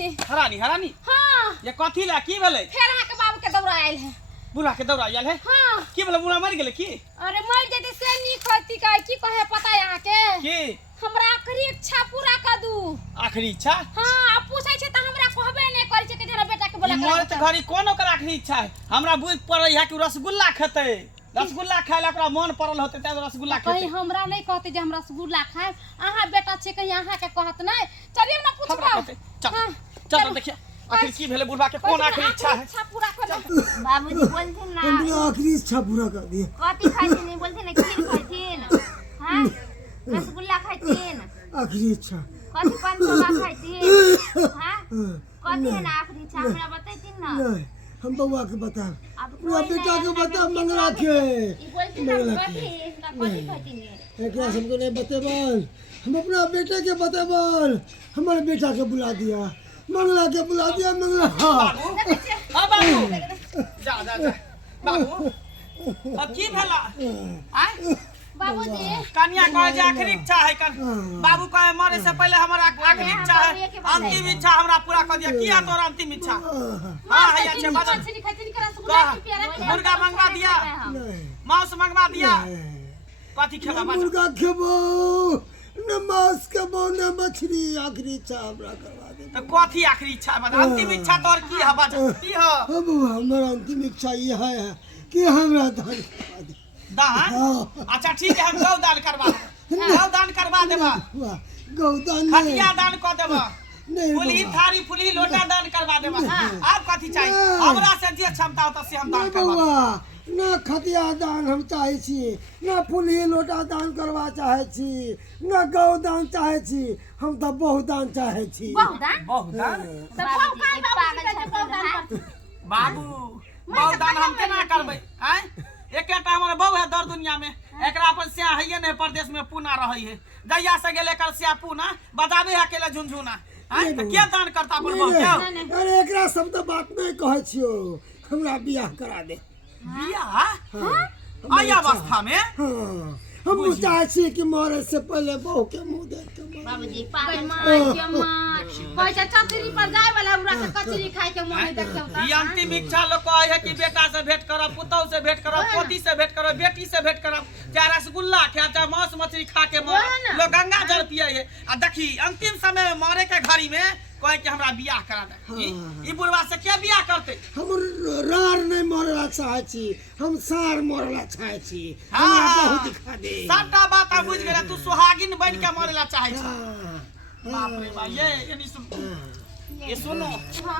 छी हरानी हरानी हां ये कथी ला की भेलै फेर अहाँ के बाबू के दौरा आइल है बुढ़ा के दौरा आइल है हां की भेलै बुढ़ा मर गेलै की अरे मर जेते से नी खती का की कहे पता है अहाँ के की हमरा आखरी इच्छा पूरा कर दू आखरी इच्छा हां अब पूछै छै त हमरा कहबे नै करै छै कि जेना बेटा के बोला मर त घड़ी कोन ओकर आखरी इच्छा है हमरा बुझ पड़ै है कि रसगुल्ला खेतै रसगुल्ला खाय ला ओकरा मन पड़ल होतै त रसगुल्ला खेतै कहीं हमरा नहीं कहते जे हम रसगुल्ला खाए अहाँ बेटा छै कहीं अहाँ के कहत नहीं चलिए ना पूछबा चल चल देखिए आखिर की भेले बुढ़वा के कोन आखरी इच्छा है इच्छा पूरा कर बाबूजी बोलथिन ना हमने आखिरी इच्छा पूरा कर दिया कथी खाइथिन नहीं बोलथिन ना खीर खाइथिन हां रसगुल्ला खाइथिन आखिरी इच्छा कथी पंचोला खाइथिन हां कथी है ना आखिरी इच्छा हमरा बतैथिन ना नहीं हम बउआ के बता अब पूरा बेटा के बता मंगला के ई बोलथिन ना कथी खाइथिन एकरा सबको नहीं बतेबल हम अपना बेटे के बतेबल हमारे बेटा के बुला दिया मंगला के बुला दिया मंगला हां बाबू जा जा जा बाबू अब की भेला आय बाबूजी कन्या कहे जे आखिरी इच्छा है कर बाबू कहे मरे से पहले हमारा आखिरी इच्छा है अंतिम इच्छा हमरा पूरा कर दिया किया तोर अंतिम इच्छा हां है अच्छा बता खिचड़ी खिचड़ी का रसगुल्ला की प्यारा मुर्गा मंगवा दिया नहीं मांस मंगवा दिया कथी खेला बाजा मुर्गा खेबो न मांस खेबो न मछली आखिरी इच्छा हमरा करवा दे तो कथी आखिरी इच्छा बता अंतिम इच्छा तोर की है बाजा की हो अब हमारा अंतिम इच्छा ये है कि हमरा दान करवा दे दान अच्छा ठीक है हम गौ दान करवा गौ दान करवा देबा गौदान खटिया दान कर देबा नहीं फुली थारी फुली लोटा दान करवा देबा आप कथी चाहिए हमरा से जे क्षमता होता से हम दान करवा बउआ न खतिया दान हम चाहे छी न फुली लोटा दान करवा चाहे छी न गौ दान चाहे छी हम तो बहु दान चाहे छी बहुदान बहुत दान सब काई बाबूजी का बहुदान कर बाबू बहुत दान हम केना करबै हैं एकेटा हमर बहु है दर दुनिया में एकरा अपन स्या हइए ने प्रदेश में पूना रहै है जइया से गेले कर स्या पूना बजाबे है अकेले झुनझुना हैं तो के दान करता अपन बहु के अरे एकरा सब तो बात नहीं कहै छियो हमरा बियाह करा दे बियाह आया अवस्था में हाँ हम चाहे छी कि मरे से पहले बहू के मुंह देख के मरे। बाबूजी माय पागल के माय पैसा चतरी पर जाए वाला उरा के कचरी खाए के मन देखते ये अंतिम इच्छा लोग कहे है कि बेटा से भेंट करब पुतौ से भेंट करब पोती से भेंट करब बेटी से भेंट करब चाहे रसगुल्ला खाए चाहे मांस मछली खा के मर लोग गंगा जल पिए है आ देखी अंतिम समय में मरे के घड़ी में कहे कि हमरा बियाह करा दे ई बुढ़वा से के बियाह करते हम रार नहीं मरला चाहे छी हम सार मरला चाहे छी हमरा बहू दिखा दे सबटा बात बुझ गेला तू सुहागिन बन के मरेला चाहे छ हाँ, बाप रे बा ये नहीं सुन ये सुनो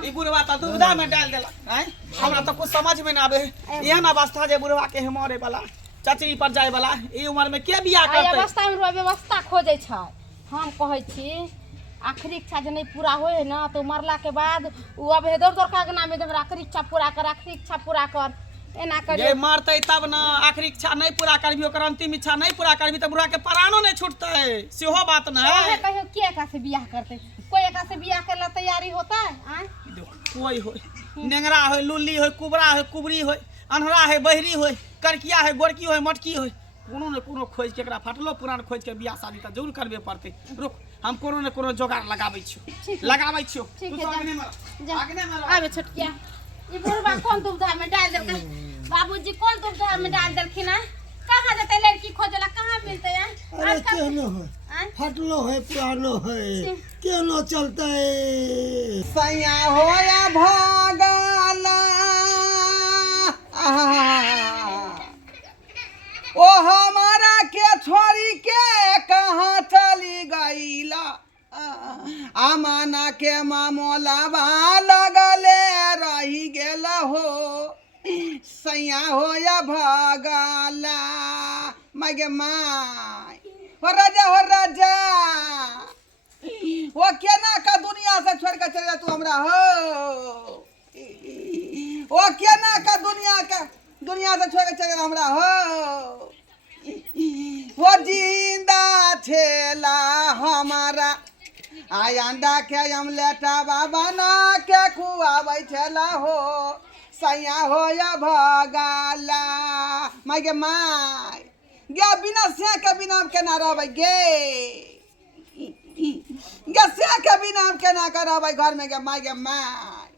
ई बुढ़वा त दुविधा में डाल देला हैं हमरा तो कुछ समझ में ना आवे एहन अवस्था जे बुढ़वा के मरे वाला चचरी पर जाए वाला ई उम्र में के बियाह आई करते अवस्था में व्यवस्था खोजे छै हम कहै छी आखिरी इच्छा जे नहीं पूरा होए है ना तो मरला के बाद उ अब इधर उधर का नाम में आखिरी इच्छा पूरा कर एना कर ये मरते तब ना आखिरी इच्छा नहीं पूरा करबी ओकर अंतिम इच्छा नहीं पूरा करबी त बुढ़ा के प्राणो नहीं छूटते सेहो बात ना है है कहियो के एका से बियाह करते कोई एका से बियाह के ला तैयारी होता है आय कोई हो नेंगरा हो लुल्ली हो कुबरा हो कुबरी हो अनहरा है बहरी हो करकिया है गोरकी हो मटकी हो कोनो न कोनो खोज के एकरा फटलो पुरान खोज के बियाह शादी त जरूर करबे पड़ते रुक हम कोनो न कोनो जोगाड़ लगाबै छियो ठीक तू है, तो आगने जा। आगने में आबे छोटकिया ई बुढ़वा कौन दुविधा में डाल देलकै बाबूजी कौन दुविधा में डाल देलखिन है कहां जते लड़की खोजला कहां मिलते है अरे केनो है फटलो है पुरानो है केनो चलते सैया होया भागला ओ हमारा के छोरी के कहाँ चली गईला अमाना के मामोला लगले रही गेल हो सैया हो या भगला मागे माय हो राजा वो केना का दुनिया से छोड़ के चले तू हमरा हो वो केना का दुनिया से छोड़ के चले हमरा हो वो जिंदा छेला हमारा आयंदा के हम लेटा बाबा ना के खुआबै छला हो सैया हो या भगला माय गे बिना से के बिना केना रहबै गे से के बिना हम केना कर रहबै घर में गे माय गे माय।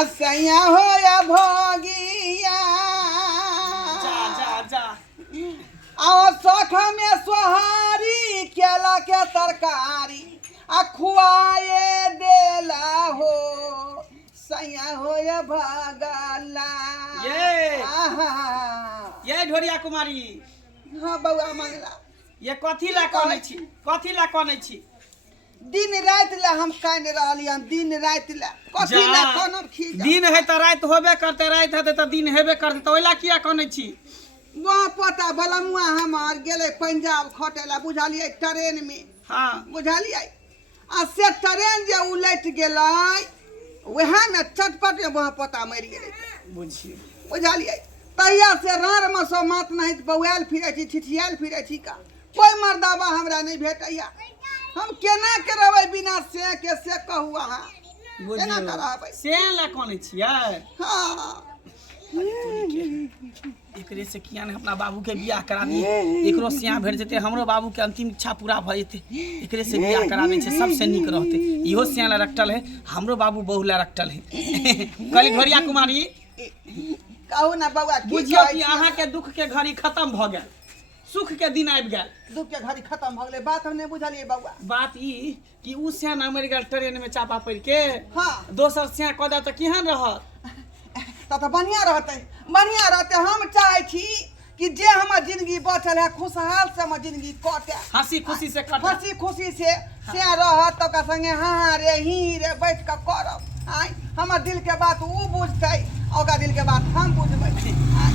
असैया हो या भोगिया जा आओ सोख में सोहारी केला के तरकारी आ खुआए देला हो सैया हो या भगला। ये ढोरिया कुमारी हाँ बउआ मंगला ये कथी ला कनै छी दिन रात ला हम कान रहली हम दिन रात ला कथी ला कोनो खीज दिन है त रात होबे करते रात हेते त दिन हेबे करते त ओइला किया कनै छी। वहाँ पता बलमुआ हमार गेले पंजाब खटेला बुझलिए ट्रेन में। हाँ बुझलिए आ से ट्रेन जे उलट गेलै वह में चटपट में वहाँ पता मर गेलै बुझिए बुझलिए तहिया से रार मसो मात नहीं बौआल फिरे छी ठिठियाल फिरे छी का कोई मर्दाबा हमरा नहीं भेटैया। हम केना करबै बिना से के से कहू अहाँ केना करबै से ला कनै छियै। हाँ एकरे से किया ने अपना बाबू के बियाह करा दिए एकरो सिया भेट जेते हमरो बाबू के अंतिम इच्छा पूरा भ जेते एकरे से बियाह करा दे छै सबसे नीक रहते। इहो सिया ला रखटल है हमरो बाबू बहु ला रखटल है। कल घोरिया कुमारी कहू ना बउआ बुझियो कि अहाँ के दुख के घड़ी खत्म भ गेल सुख के दिन आबि गेल। दुख के घड़ी खत्म भ गेलै बात हम नहीं बुझलिए बउआ। बात ई कि उ सिया न मर गेल ट्रेन में चापा पड़ के हाँ दोसर सिया क दे त केहन रहत तब बढ़िया रहते हम चाहे छी कि जे हमर जिंदगी बचल है खुशहाल से हमर जिंदगी कटे हंसी खुशी से कटे हंसी खुशी से रहत तो का संगे हाँ रे ही रे बैठ के करब आई हमर दिल के बात उ बुझतै ओका दिल के बात हम बुझबै।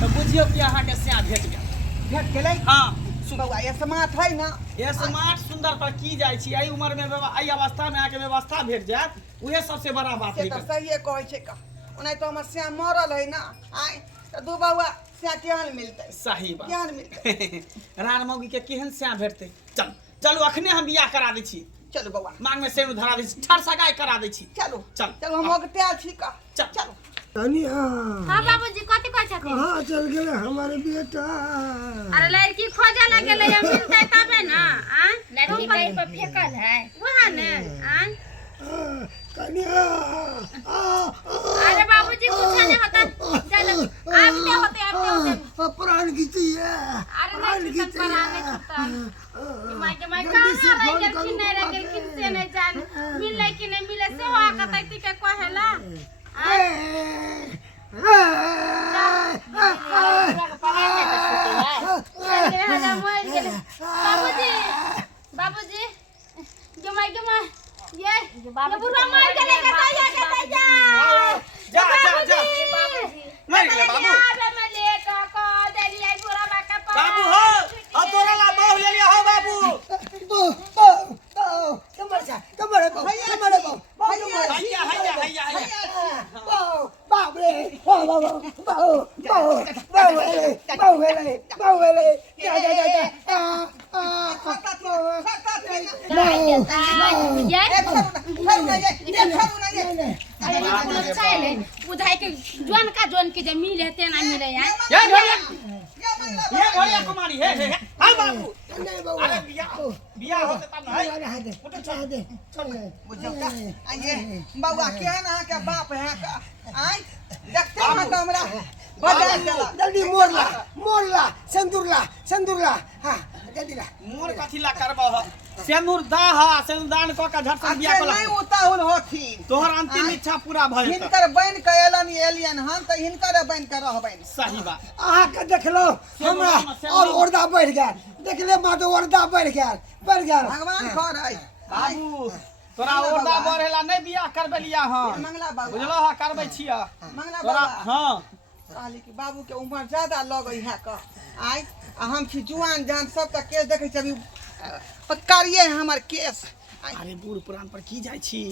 तो बुझियो कि अहाँ के सिया भेट गेलै। हाँ बउआ ये स्मार्ट है ना ये स्मार्ट सुंदर पर की जाय छी आई उम्र में आई अवस्था में आके व्यवस्था भेट जात उहे सबसे बड़ा बात है। से तो सही कहै छै का ओनै तो हमर सिया मरल है ना आई तो दू बउआ सिया केहन मिलतै सही बात केहन मिलतै रान मौगी के केहन सिया भेटतै। चलो अखने हम बियाह करा दै छी चलो बउआ मांग में सेनु धरा दै छी ठार सगाई करा दै छी। चलो हम ओगते छी का चलो कनिया हाँ बाबूजी कथी कहै छथिन? कहाँ चल गेले हमारे बेटा? अरे लड़की खोजे लगे ले मिलते तबे ना आ लड़की कहीं पर फेंकल है वहां ने आ कनिया अरे बाबूजी कुछ नहीं होता चलो आपके होते प्राण खींचिए अरे नहीं छूटन पराने छूटन माय कहाँ रह गेल कि नहीं रह गेल किनसे नहीं जान मिले कि नहीं मिले से हो कतई के कहेला बाबूजी गमाई ये बुरा मार के लेके जा नहीं ले बाबू मैं ले का दरिया बुरा बाका बाबू हो अब तोरा ला बहु ले लिया हो बाबू जोन के जे मिले ते ना मिले यार ये घोड़िया कुमारी हे हाय बाबू अरे बियाह होते तब ना बुझो का ये बउआ केहन अहाँ के बाप है का आई देखते हैं तो हमरा बजा चला जल्दी मोरला सिंदूरला हाँ जल्दी ला मोर कथी ला करबो सेनुर दाह सेनुदान क के झटसन बियाह कला नहीं उताहुल होथिन तोहर अंतिम इच्छा पूरा भ जेतै। हिनकर बन के एलियन हम तो हिनकर बन के रहबैन सही बात अहाँ के देखलो हमरा और ओरदा बढ़ गेल देखले बाद ओरदा बढ़ गेल भगवान घर है बाबू तोरा ओरदा बढ़ेला नहीं बियाह करबेलिया हम मंगला बाबू बुझलो ह करबै छिया मंगला तोरा बाबू हां कहली कि बाबू के उम्र ज्यादा लगई है का आई हम छी जुआन जान सब का केस देखै छी अभी पक्कारिए हमर केस अरे बूढ़ पुरान पर की जाय छी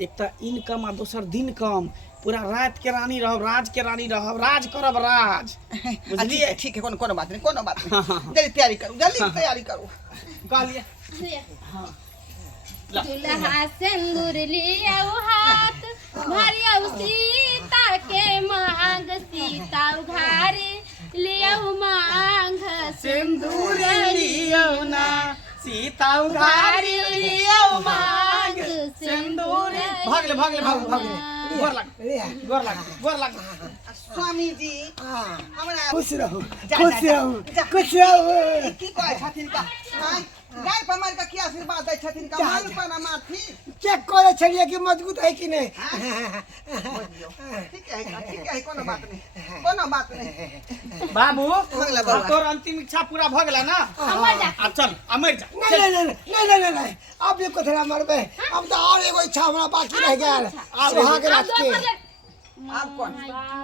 एक त इनकम आ दोसर दिन कम पूरा रात के रानी रहब राज के रानी रहब राज करब राज बुझलिए। ठीक है कोनो बात नहीं जल्दी तैयारी करू कहलिए दुल्हा सिंदूर लियाऊ हाथ भरियाऊ सीता के मांग सीता उघारे लियाऊ मांग सिंदूर सीता उघारी मांग सिंदूर भागले गोर लग स्वामी जी हमरा खुश रहो जा, खुश जा, रहो जा। खुश रहो की कहै छथिन का गाय पर मार के की आशीर्वाद दै छथिन का मान पर माथी चेक करे छलिए कि मजबूत है कि नहीं ठीक है कोनो बात नहीं बाबू भगला बउआ। तोर अंतिम इच्छा पूरा भ गेला ना हमर जा अब चल मर जा नहीं अब ये कोथरा मरबे अब तो और एगो इच्छा हमरा बाकी रह गेल सुहाग रात के आप कौन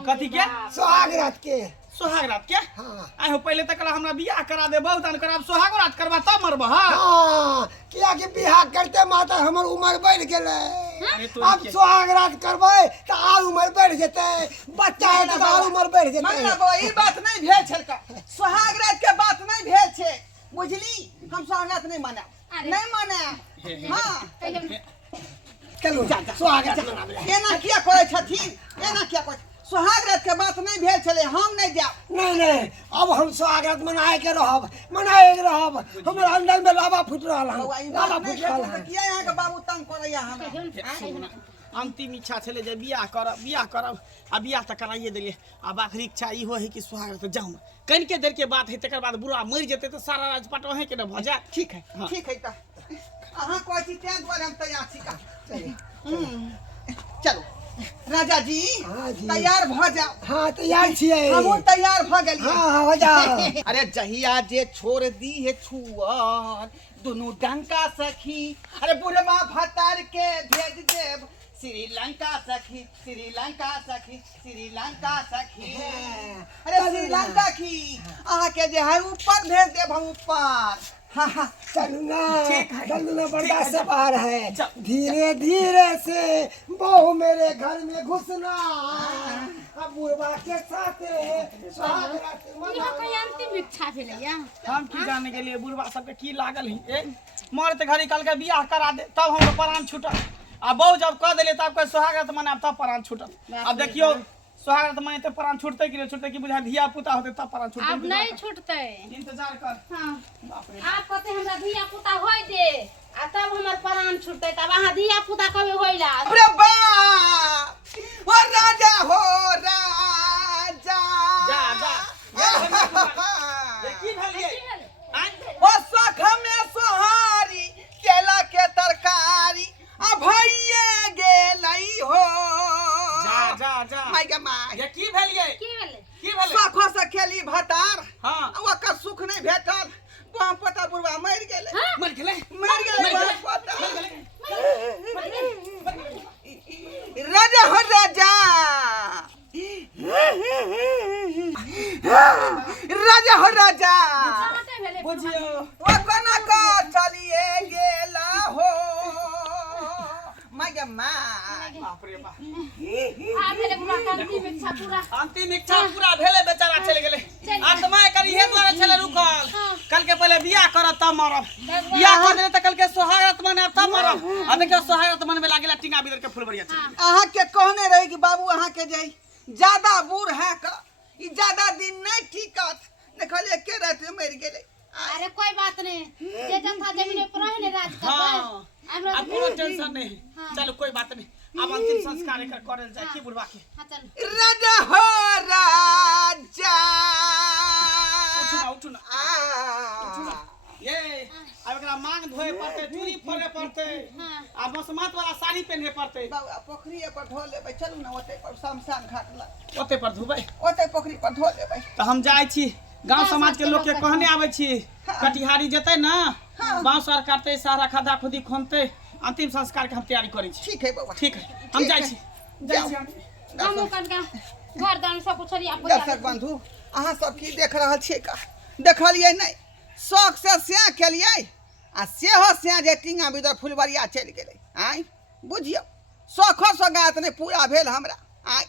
कथी के सुहाग रात के सोहाग रात के हाँ आई हो पहले तक हमरा बियाह करा दे बहुत दान कराब सोहाग रात करबा तब मरबा हां हाँ किया कि बियाह करते माता हमर उम्र बढ़ गेले अरे तो अब सुहाग रात करबै त और उम्र बढ़ जेते बच्चा है त और उम्र बढ़ जेते मंगला बउआ ई बात नहीं भेल छलका सुहाग रात के बात नहीं भेल छे बुझली हम सुहाग रात नहीं माने हां चलो सुहाग रात मनाबे एना किया करे छथिन सुहाग रात के बात नहीं भेल छले हम नहीं जाब नहीं अब हम सुहाग रात मनाए के रहब हमर अंदर में लावा फुट रहल हन बउआ ई लावा बात फुट नहीं रहल भेल हन किया यहाँ के बाबू तंग करैया हमरा अंतिम इच्छा छले जे बियाह करब आ बियाह त कराइए देलिए अब आखिरी इच्छा ई हो है कि सुहाग रात जाऊं कन के देर के बात है तकर बाद बुरा मर जेते तो सारा राजपाट वहीं के न भ जाए ठीक है हाँ। ठीक है त अहाँ कहै छी तें द्वारे हम तैयार छी का चलो राजा जी हाँ जी। तैयार भ जाओ हाँ तैयार छिए हमहू तैयार भ गेलिए हाँ हो जाओ अरे जहिया जे छोड़ दी है छुअर दोनों डंका सखी अरे बुढ़वा भतार के भेज देव श्रीलंका सखी अरे श्रीलंका की अहाँ के जे है ऊपर भेज देव हम ऊपर हाँ चलू ना बड़ा है, सवार है चल। धीरे धीरे से बहू मेरे घर में घुसना अब बुढ़वा के साथ सुहाग रात इहो मनाना। कोई अंतिम इच्छा भेलैया हम की जाने के लिए बुढ़वा सबके की लागल है मरते घड़ी कल के बियाह करा दे तब हम प्राण छूटल आ बहु जब कह देले तब कोई सुहाग रात मनाब तब प्राण छूटल अब देखियो सुहाग रात मने तो प्राण छूटते कि नहीं छूटते कि बुझा धिया पुता होते तब प्राण छूटते अब नहीं छूटते इंतजार कर हाँ बाप रे आप कहते हमरा धिया पुता होय दे आ तब हमर प्राण छूटते तब अहाँ धिया पुता कबे होइला अरे बाप ओ राजा हो राजा जा ये की भेलिए ओ सख में सोहारी केला के तरकारी आ भइए गेलई हो जा माय गे माय ये की भेलिए की भेलै सखो से खेली भतार हां ओकर सुख नहीं भेटल बम पता बुढ़वा मर गेले मर गेले मर गेले मर बम पता गेले राजा हो राजा राजा हो राजा कते भेलै बुझियो ओ कोना को चलिए गेला हो माय गे माय बाप रे बाप आ भेलै बुढ़ा के अंतिम इच्छा पूरा अंतिम इच्छा पूरा भेले बेचारा चले गेले आत्मा करी हे द्वारा चले रुकल कल के पहले बियाह करब तब मरब बियाह कर देले त कल के सोहागत मने तब मरब आ देखियो सोहागत मन में लागेला टिंगा बिदर के फुलबरिया छै अहाँ के कहने रही कि बाबू अहाँ के जाई ज्यादा बूढ़ है का ई ज्यादा दिन नहीं टिकत देखलिए के रात में मर गेले अरे कोई बात नहीं जे जथा जमीन पर रहे ने राज करबै हां हमरा अब कोनो टेंशन नहीं चलो कोई बात नहीं अब अंतिम संस्कार एकर करल जाय की बुढ़वा के हां चल राजा हो राजा उठू ना ये अब एकरा मांग धोए पड़ते चूड़ी परे पड़ते आ मसमात वाला साड़ी पहने पड़ते बाबा पोखरी पर धो लेबै चलू ना ओते पर शमशान घाट लग ओते पर धुबै ओते पोखरी पर धो लेबै तो हम जाय छी गांव समाज के लोग के कहने आवे छी कटिहारी जेते ना बांस आर काटते सारा खदा खुदी खोनते अंतिम संस्कार के हम तैयारी करै छी ठीक है बाबा ठीक है हम जाय छी जाओ हमहु कनका घर दान सब कुछ छरिया दर्शक बंधु अहाँ सब की देख रहल छियै का देखलियै नहीं शौक से स्या केलियै आ सेहो स्या जे टिंगा बिदर फुलबरिया चलि गेलै आइ बुझियौ शौखो सौगात नहि पूरा भेल हमरा आइ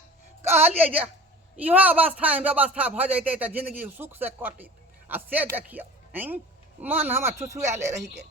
कहलियै जे इहो अवस्था में व्यवस्था भऽ जैतै तऽ जिंदगी सुख से कटित आ से देखियौ मन हमर छुछुआले रहि गेल